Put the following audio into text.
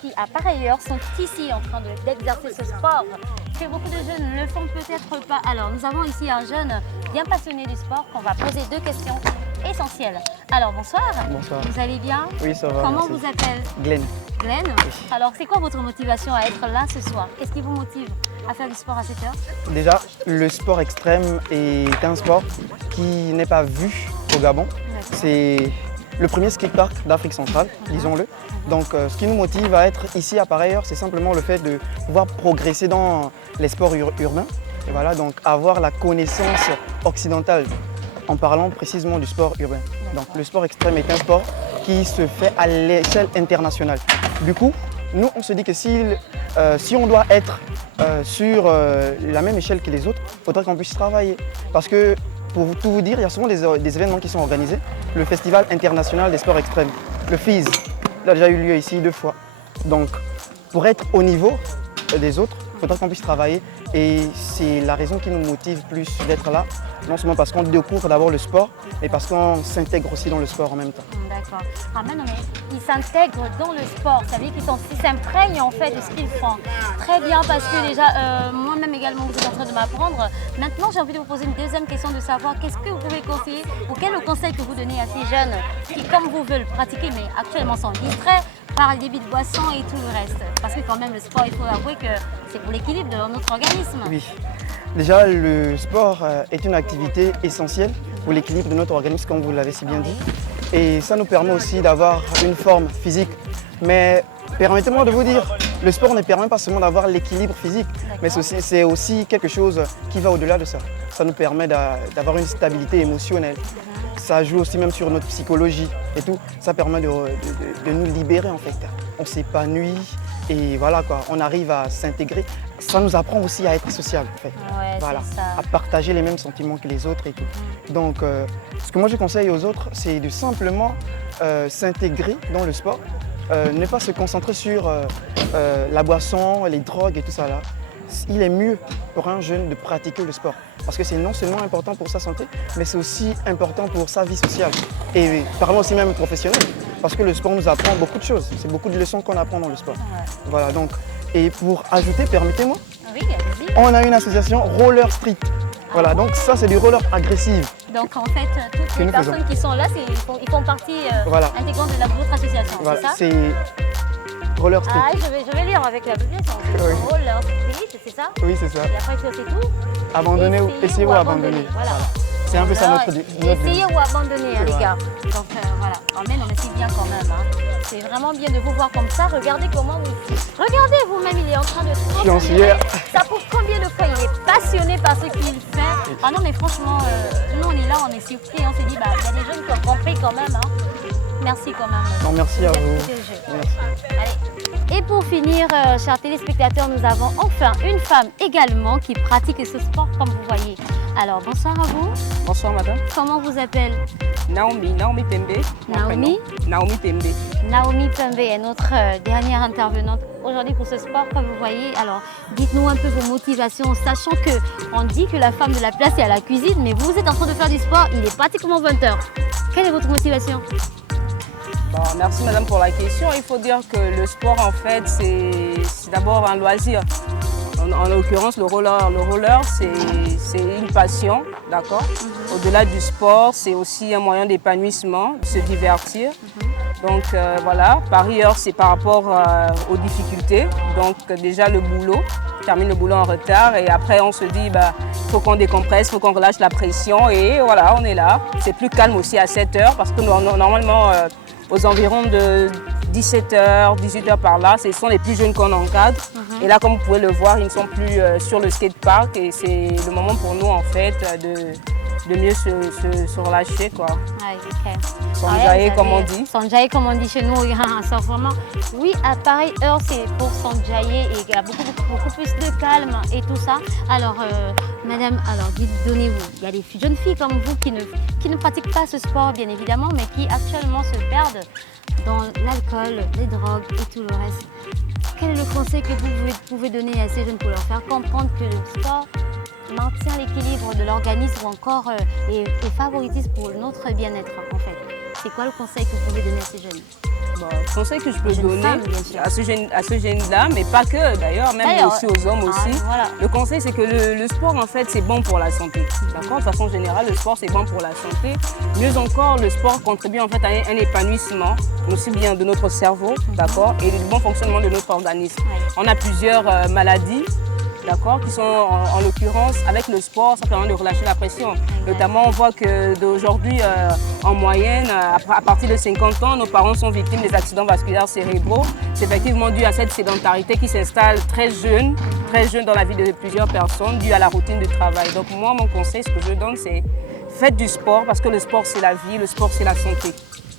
qui, à pareille heure, sont ici en train d'exercer ce sport que beaucoup de jeunes ne le font peut-être pas. Alors, nous avons ici un jeune bien passionné du sport qu'on va poser 2 questions essentielles. Alors, bonsoir. Bonsoir. Vous allez bien? Oui, ça va. Comment merci. vous appelez? Glenn. Glenn? Oui. Alors, c'est quoi votre motivation à être là ce soir? Qu'est-ce qui vous motive à faire du sport à cette heure? Déjà, le sport extrême est un sport qui n'est pas vu au Gabon. C'est le premier skatepark d'Afrique centrale, disons-le. Donc, ce qui nous motive à être ici à pareille heure, c'est simplement le fait de pouvoir progresser dans les sports urbains. Et voilà, donc avoir la connaissance occidentale en parlant précisément du sport urbain. Donc, le sport extrême est un sport qui se fait à l'échelle internationale. Du coup, nous, on se dit que si on doit être sur la même échelle que les autres, il faudrait qu'on puisse travailler. Parce que, pour tout vous dire, il y a souvent des événements qui sont organisés. Le Festival international des sports extrêmes, le FIS, il a déjà eu lieu ici 2 fois. Donc, pour être au niveau des autres, il faudrait qu'on puisse travailler. Et c'est la raison qui nous motive plus d'être là. Non seulement parce qu'on découvre d'abord le sport, mais parce qu'on s'intègre aussi dans le sport en même temps. D'accord. Ah mais non, mais ils s'intègrent dans le sport, ça veut dire qu'ils s'imprègnent en fait de ce qu'ils font. Très bien, parce que déjà, moi-même également, vous êtes en train de m'apprendre. Maintenant, j'ai envie de vous poser une deuxième question de savoir qu'est-ce que vous pouvez conseiller ou quel est le conseil que vous donnez à ces jeunes qui, comme vous, veulent pratiquer, mais actuellement sont distraits par le débit de boissons et tout le reste. Parce que quand même, le sport, il faut avouer que c'est pour l'équilibre de notre organisme. Oui. Déjà, le sport est une activité essentielle pour l'équilibre de notre organisme, comme vous l'avez si bien dit. Et ça nous permet aussi d'avoir une forme physique. Mais permettez-moi de vous dire, le sport ne permet pas seulement d'avoir l'équilibre physique, mais c'est aussi quelque chose qui va au-delà de ça. Ça nous permet d'avoir une stabilité émotionnelle. Ça joue aussi même sur notre psychologie et tout. Ça permet de nous libérer en fait. On s'épanouit et voilà quoi, on arrive à s'intégrer. Ça nous apprend aussi à être social en fait. Ouais, voilà, ça. à partager les mêmes sentiments que les autres et tout. Donc ce que moi je conseille aux autres, c'est de simplement s'intégrer dans le sport, ne pas se concentrer sur la boisson, les drogues et tout ça là. Il est mieux pour un jeune de pratiquer le sport parce que c'est non seulement important pour sa santé, mais c'est aussi important pour sa vie sociale et parlons aussi même professionnelle parce que le sport nous apprend beaucoup de choses. C'est beaucoup de leçons qu'on apprend dans le sport. Ouais. Voilà donc. Et pour ajouter, permettez-moi, oui, allez-y. On a une association Roller Street. Voilà, donc ça c'est du roller agressif. Donc en fait, toutes les personnes qui sont là, ils font partie intégrante de votre association, voilà, c'est ça? C'est Roller Street. Ah, je vais lire avec l'application. Oui. Roller Street, c'est ça? Oui, c'est ça. Et après, c'est tout? Abandonner ou essayer ou abandonner. Voilà. C'est un peu ça notre essayer ou abandonner, hein, les gars. Donc voilà, quand même, on est bien quand même. Hein. C'est vraiment bien de vous voir comme ça. Regardez comment vous... Regardez vous-même, il est en train de transpirer. Ça prouve combien de fois il est passionné par ce qu'il fait. Ah non, mais franchement, nous on est là, on est surpris. On s'est dit, bah, il y a des jeunes qui ont compris quand même. Hein. Merci quand même. Non, merci à vous. Merci. Allez. Et pour finir, chers téléspectateurs, nous avons enfin une femme également qui pratique ce sport comme vous voyez. Alors, bonsoir à vous. Bonsoir madame. Comment vous appelez? Naomi Pembe. Naomi Pembe. Naomi Pembe est notre dernière intervenante aujourd'hui pour ce sport comme vous voyez. Alors, dites-nous un peu vos motivations, sachant qu'on dit que la femme de la place est à la cuisine, mais vous êtes en train de faire du sport, il est pratiquement 20 h. Quelle est votre motivation? Bon, merci madame pour la question. Il faut dire que le sport en fait c'est d'abord un loisir. En l'occurrence le roller c'est une passion, d'accord. Au-delà du sport, c'est aussi un moyen d'épanouissement, de se divertir. Donc voilà, par ailleurs c'est par rapport aux difficultés. Donc déjà le boulot, on termine le boulot en retard et après on se dit bah faut qu'on décompresse, faut qu'on relâche la pression et voilà on est là. C'est plus calme aussi à 7 h parce que normalement aux environs de 17 h, 18 h par là, ce sont les plus jeunes qu'on encadre. Et là, comme vous pouvez le voir, ils ne sont plus sur le skatepark et c'est le moment pour nous en fait de mieux se relâcher quoi. S'enjailler comme on dit. S'enjailler comme on dit chez nous, ça vraiment. Oui, à pareille heure, c'est pour s'enjailler et il y a beaucoup plus de calme et tout ça. Alors, madame, alors donnez-vous, il y a des jeunes filles comme vous qui ne pratiquent pas ce sport bien évidemment, mais qui actuellement se perdent dans l'alcool, les drogues et tout le reste. Quel est le conseil que vous pouvez donner à ces jeunes pour leur faire comprendre que le sport maintient l'équilibre de l'organisme ou encore et favorise pour notre bien-être en fait? c'est quoi le conseil que vous pouvez donner à ces jeunes? Bon, le conseil que je peux Jeune donner femme, bien sûr. à ce jeune-là, mais pas que d'ailleurs, même D'ailleurs, aussi aux hommes aussi. voilà. Le conseil, c'est que le sport, en fait, c'est bon pour la santé. D'accord? De façon générale, le sport, c'est bon pour la santé. Mieux encore, le sport contribue en fait à un épanouissement, aussi bien de notre cerveau, d'accord, et le bon fonctionnement de notre organisme. Ouais. On a plusieurs maladies, d'accord, qui sont en l'occurrence avec le sport, ça permet de relâcher la pression. Notamment, on voit que d'aujourd'hui, en moyenne, à partir de 50 ans, nos parents sont victimes des accidents vasculaires cérébraux. C'est effectivement dû à cette sédentarité qui s'installe très jeune dans la vie de plusieurs personnes, dû à la routine du travail. Donc moi, mon conseil, ce que je donne, c'est faites du sport parce que le sport, c'est la vie, le sport, c'est la santé.